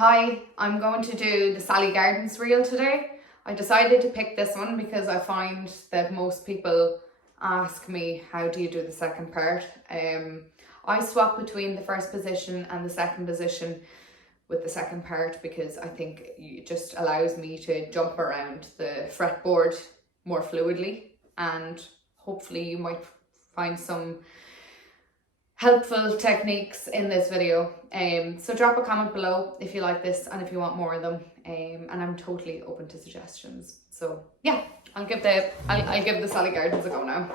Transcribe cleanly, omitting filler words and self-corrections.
Hi, I'm going to do the Sally Gardens reel today. I decided to pick this one because I find that most people ask me, how do you do the second part? I swap between the first position and the second position with the second part because I think it just allows me to jump around the fretboard more fluidly, and hopefully you might find some helpful techniques in this video. So drop a comment below if you like this and if you want more of them, and I'm totally open to suggestions. So yeah, I'll give the Sally Gardens a go now.